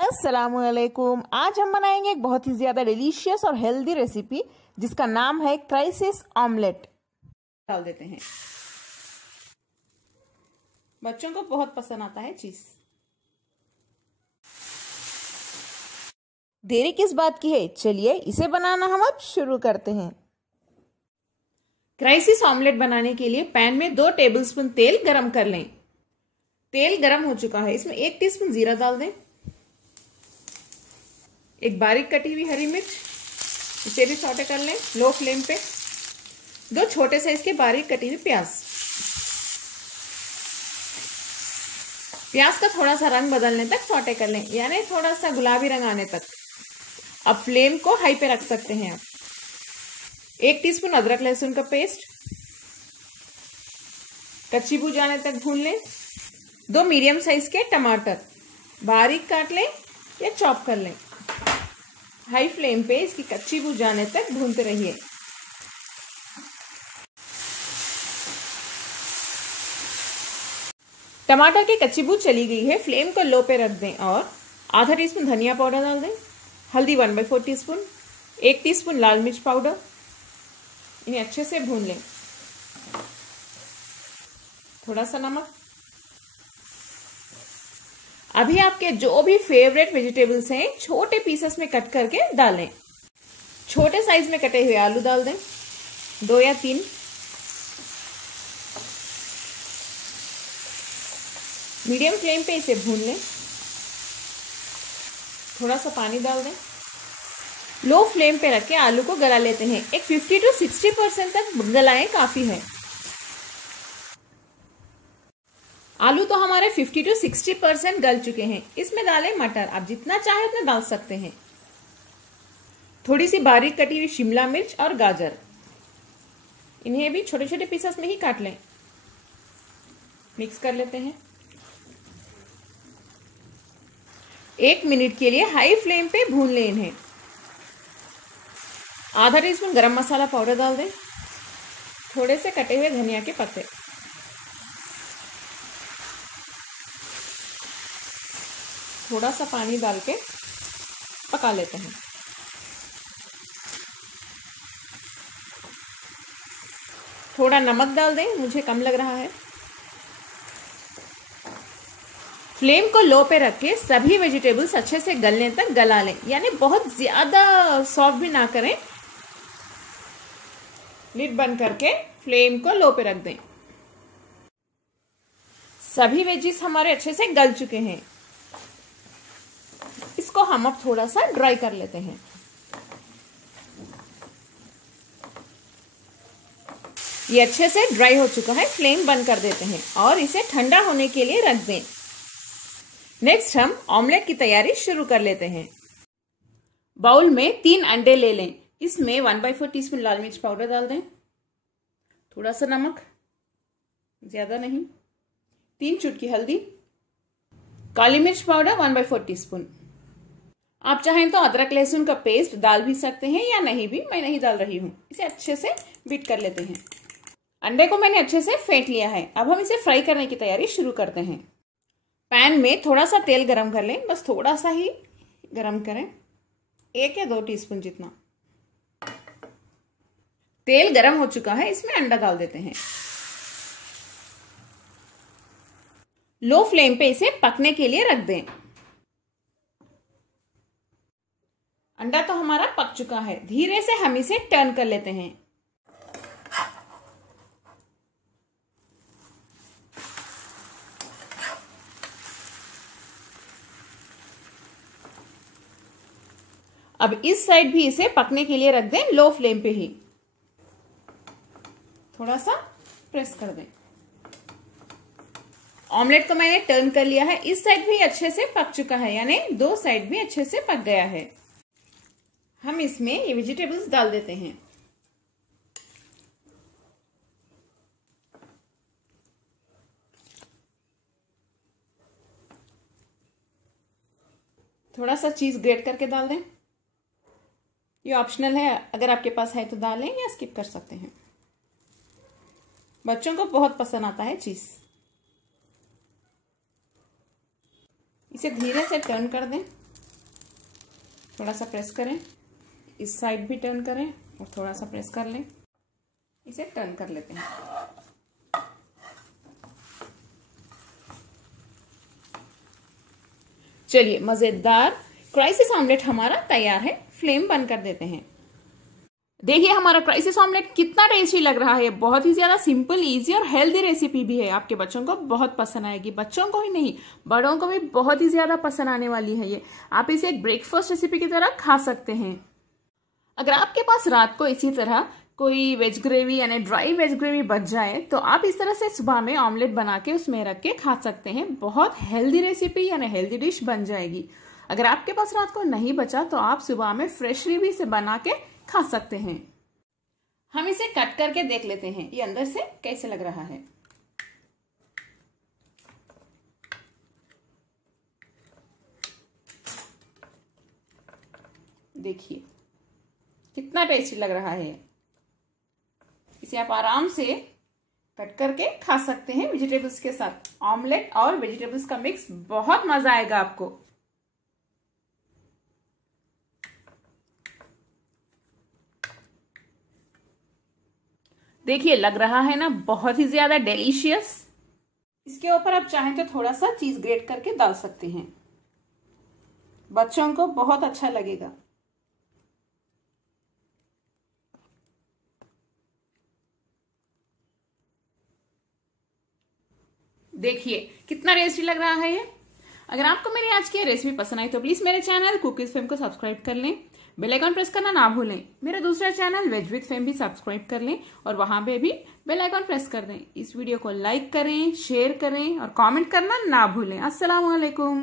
अस्सलामुअलैकुम। आज हम बनाएंगे एक बहुत ही ज्यादा डिलीशियस और हेल्दी रेसिपी जिसका नाम है क्राइसिस ऑमलेट। डाल देते हैं। बच्चों को बहुत पसंद आता है चीज। देरी किस बात की है, चलिए इसे बनाना हम अब शुरू करते हैं। क्राइसिस ऑमलेट बनाने के लिए पैन में 2 टेबलस्पून तेल गरम कर लें। तेल गरम हो चुका है, इसमें 1 टीस्पून जीरा डाल दें। एक बारीक कटी हुई हरी मिर्च, इसे भी सौटे कर लें लो फ्लेम पे। 2 छोटे साइज के बारीक कटी हुई प्याज। प्याज का थोड़ा सा रंग बदलने तक सौटे कर लें, यानी थोड़ा सा गुलाबी रंग आने तक। अब फ्लेम को हाई पे रख सकते हैं आप। 1 टीस्पून अदरक लहसुन का पेस्ट कच्ची बू जाने तक भून लें। 2 मीडियम साइज के टमाटर बारीक काट लें या चॉप कर लें। हाई फ्लेम पे इसकी कच्ची बू जाने तक भूनते रहिए। टमाटर की कच्ची बू चली गई है, फ्लेम को लो पे रख दें और आधा टीस्पून धनिया पाउडर डाल दें। हल्दी 1/4 टीस्पून, 1 टीस्पून लाल मिर्च पाउडर। इन्हें अच्छे से भून लें। थोड़ा सा नमक। अभी आपके जो भी फेवरेट वेजिटेबल्स हैं छोटे पीसेस में कट करके डालें। छोटे साइज में कटे हुए आलू डाल दें, 2 या 3। मीडियम फ्लेम पे इसे भून लें। थोड़ा सा पानी डाल दें। लो फ्लेम पे रख के आलू को गला लेते हैं। एक 50 to 60% तक गलाएं, काफी है। आलू तो हमारे 50 to 60% गल चुके हैं। इसमें डालें मटर, आप जितना चाहे उतना डाल सकते हैं। थोड़ी सी बारीक कटी हुई शिमला मिर्च और गाजर, इन्हें भी छोटे छोटे पीसेस में ही काट लें। मिक्स कर लेते हैं। 1 मिनट के लिए हाई फ्लेम पे भून लें इन्हें। आधा टीस्पून गरम मसाला पाउडर डाल दें। थोड़े से कटे हुए धनिया के पत्ते। थोड़ा सा पानी डाल के पका लेते हैं। थोड़ा नमक डाल दें, मुझे कम लग रहा है। फ्लेम को लो पे रख के सभी वेजिटेबल्स अच्छे से गलने तक गला लें, यानी बहुत ज्यादा सॉफ्ट भी ना करें। लिड बंद करके फ्लेम को लो पे रख दें। सभी वेजीज हमारे अच्छे से गल चुके हैं। इसको हम अब थोड़ा सा ड्राई कर लेते हैं। ये अच्छे से ड्राई हो चुका है, फ्लेम बंद कर देते हैं और इसे ठंडा होने के लिए रख दें। नेक्स्ट हम ऑमलेट की तैयारी शुरू कर लेते हैं। बाउल में 3 अंडे ले लें। इसमें 1/4 टीस्पून लाल मिर्च पाउडर डाल दें। थोड़ा सा नमक, ज्यादा नहीं। 3 चुटकी हल्दी। काली मिर्च पाउडर 1/4 टीस्पून। आप चाहें तो अदरक लहसुन का पेस्ट डाल भी सकते हैं या नहीं भी, मैं नहीं डाल रही हूं। इसे अच्छे से बीट कर लेते हैं। अंडे को मैंने अच्छे से फेंट लिया है। अब हम इसे फ्राई करने की तैयारी शुरू करते हैं। पैन में थोड़ा सा तेल गरम कर लें, बस थोड़ा सा ही गरम करें, 1 या 2 टीस्पून जितना। तेल गरम हो चुका है, इसमें अंडा डाल देते हैं। लो फ्लेम पे इसे पकने के लिए रख दें। अंडा तो हमारा पक चुका है। धीरे से हम इसे टर्न कर लेते हैं। अब इस साइड भी इसे पकने के लिए रख दें, लो फ्लेम पे ही। थोड़ा सा प्रेस कर दें। ऑमलेट को मैंने टर्न कर लिया है। इस साइड भी अच्छे से पक चुका है, यानी 2 साइड भी अच्छे से पक गया है। हम इसमें ये वेजिटेबल्स डाल देते हैं। थोड़ा सा चीज ग्रेट करके डाल दें। ये ऑप्शनल है, अगर आपके पास है तो डालें या स्किप कर सकते हैं। बच्चों को बहुत पसंद आता है चीज। इसे धीरे से टर्न कर दें। थोड़ा सा प्रेस करें, इस साइड भी टर्न करें और थोड़ा सा प्रेस कर लें, इसे टर्न कर लेते हैं। चलिए, मजेदार क्राइसिस ऑमलेट हमारा तैयार है। फ्लेम बंद कर देते हैं। देखिए हमारा क्राइसिस ऑमलेट कितना टेस्टी लग रहा है। बहुत ही ज्यादा सिंपल, इजी और हेल्दी रेसिपी भी है। आपके बच्चों को बहुत पसंद आएगी। बच्चों को ही नहीं, बड़ों को भी बहुत ही ज्यादा पसंद आने वाली है ये। आप इसे एक ब्रेकफास्ट रेसिपी की तरह खा सकते हैं। अगर आपके पास रात को इसी तरह कोई वेज ग्रेवी यानी ड्राई वेज ग्रेवी बच जाए तो आप इस तरह से सुबह में ऑमलेट बना के उसमें रख के खा सकते हैं। बहुत हेल्दी रेसिपी यानी हेल्दी डिश बन जाएगी। अगर आपके पास रात को नहीं बचा तो आप सुबह में फ्रेशली भी इसे बना के खा सकते हैं। हम इसे कट करके देख लेते हैं ये अंदर से कैसे लग रहा है। देखिए कितना टेस्टी लग रहा है। इसे आप आराम से कट करके खा सकते हैं वेजिटेबल्स के साथ। ऑमलेट और वेजिटेबल्स का मिक्स, बहुत मजा आएगा आपको। देखिए लग रहा है ना बहुत ही ज्यादा डिलीशियस। इसके ऊपर आप चाहें तो थोड़ा सा चीज ग्रेट करके डाल सकते हैं। बच्चों को बहुत अच्छा लगेगा। देखिए कितना टेस्टी लग रहा है ये। अगर आपको मेरी आज की रेसिपी पसंद आई तो प्लीज मेरे चैनल कुकीज फेम को सब्सक्राइब कर लें। बेल आइकन प्रेस करना ना भूलें। मेरा दूसरा चैनल वेज विद फेम भी सब्सक्राइब कर लें और वहां पे भी बेल आइकन प्रेस कर दें। इस वीडियो को लाइक करें, शेयर करें और कमेंट करना ना भूलें। अस्सलाम वालेकुम।